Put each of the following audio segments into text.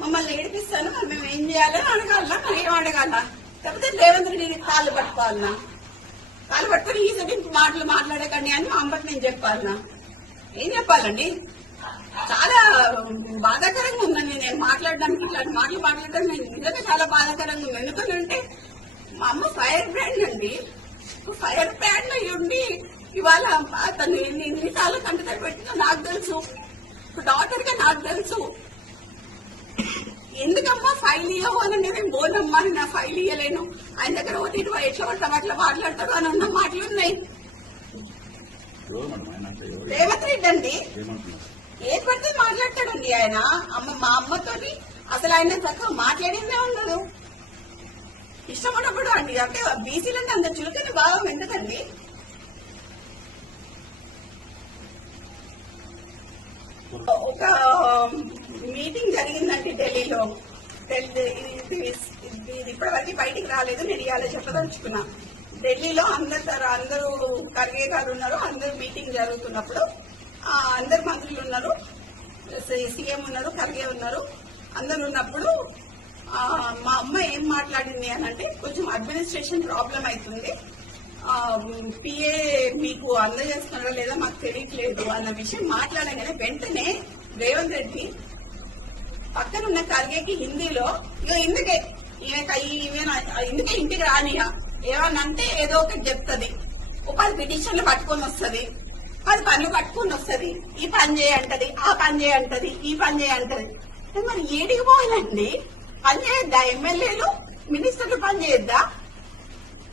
మమ్మల్ని ఏడిపిస్తాను మరి మేము ఏం చేయాలి అని అడగాల మరి ఏం అడగాల లేకపోతే రేవంత్ రెడ్డి కాళ్ళు పట్టుకోవాలనా? కాళ్ళు పట్టుకొని ఈ సరి మాటలు మాట్లాడకండి అని మా అమ్మకి నేను చెప్పాలనా? ఏం చెప్పాలండి? చాలా బాధాకరంగా ఉందండి నేను మాట్లాడడానికి ఇట్లాంటి మాటలు మాట్లాడడం. నేను నిజంగా చాలా బాధాకరంగా ఉంది. ఎందుకంటే మా అమ్మ ఫైర్ బ్రాండ్ అండి. ఫైర్ బ్రాండ్ అయి ఉండి ఇవాళ తను ఎన్ని ఎన్నిసార్లు కంటతడి పెట్టిందో నాకు తెలుసు. డాక్టర్గా నాకు తెలుసు. ఎందుకమ్మా ఫైల్ ఇవ్వవు అని? నేను బోనమ్మా అని నా ఫైల్ ఇయ్యలేను. ఆయన దగ్గర పోతే ఇటు ఎట్లా పడతాం అట్లా మాట్లాడతాడు అని ఉన్న మాటలు ఉన్నాయి ఎవరు రేవంత్ రెడ్డి అండి ఏం పడితే మాట్లాడతాడండి ఆయన? అమ్మ మా అమ్మతోని అసలు ఆయన తక్కువ మాట్లాడిందే ఉండదు. ఇష్టపడినప్పుడు అండి అంటే బీసీలంటే అంత చులకని భావం ఎందుకండి? ఒక um, మీటింగ్ జరిగిందండి ఢిల్లీలో. ఇది ఇది ఇప్పటివరకు బయటికి రాలేదు నేను ఇవాళ చెప్పదలుచుకున్నా. ఢిల్లీలో అందరు అందరూ ఖర్గే గారు ఉన్నారు అందరూ మీటింగ్ జరుగుతున్నప్పుడు అందరు మంత్రులు ఉన్నారు సీఎం ఉన్నారు ఖర్గే ఉన్నారు అందరు ఉన్నప్పుడు మా అమ్మ ఏం మాట్లాడింది అని అంటే కొంచెం అడ్మినిస్ట్రేషన్ ప్రాబ్లం అవుతుంది పిఏ మీకు అందజేస్తున్నారో లేదా మాకు తెలియట్లేదు అన్న విషయం మాట్లాడగానే వెంటనే రేవంత్ రెడ్డి పక్కన ఉన్న ఖర్గేకి హిందీలో ఇగో ఇందుకే ఈమె ఈమె ఇందుకే ఇంటికి రానియా ఏమన్నంటే ఏదో ఒకటి చెప్తుంది. ఒక పది పిటిషన్లు పట్టుకొని వస్తుంది. పది పనులు పట్టుకొని వస్తుంది. ఈ పని చేయంటది ఆ పని చేయంటది ఈ పని చేయంటది మరి ఏడికి పోవాలండి పని చేయొద్దా? ఎమ్మెల్యేలు మినిస్టర్లు పని చేయొద్దా?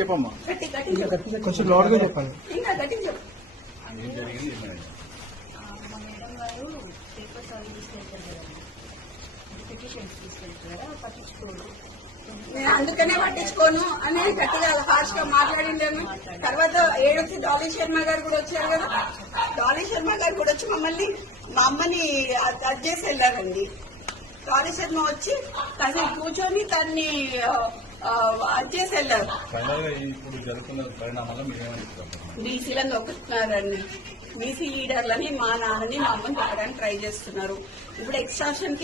చెప్పమ్మా. కొంచెం లోడ్గా ఇంకా చెప్పు. మా మేడం గారు తీసుకెళ్తారు కదండి పిటిషన్స్ తీసుకెళ్తారు పట్టించుకోరు. నేను అందుకనే పట్టించుకోను అని గట్టిగా హార్ష్గా మాట్లాడిందేమో. తర్వాత ఏడొచ్చి డాలీ శర్మ గారు కూడా వచ్చారు కదా. డాలీ శర్మ గారు కూడా వచ్చి మమ్మల్ని మా అమ్మని అద్- చేసి వెళ్ళారండి. డాలీ శర్మ వచ్చి కాసేపు కూర్చొని తన్ని చేసి వెళ్ళారు బీసీలను నొక్కుతున్నారండి బీసీ లీడర్లని మా నాన్నని మా అమ్మని చెప్పడానికి ట్రై చేస్తున్నారు. ఇప్పుడు ఎక్స్ట్రాషన్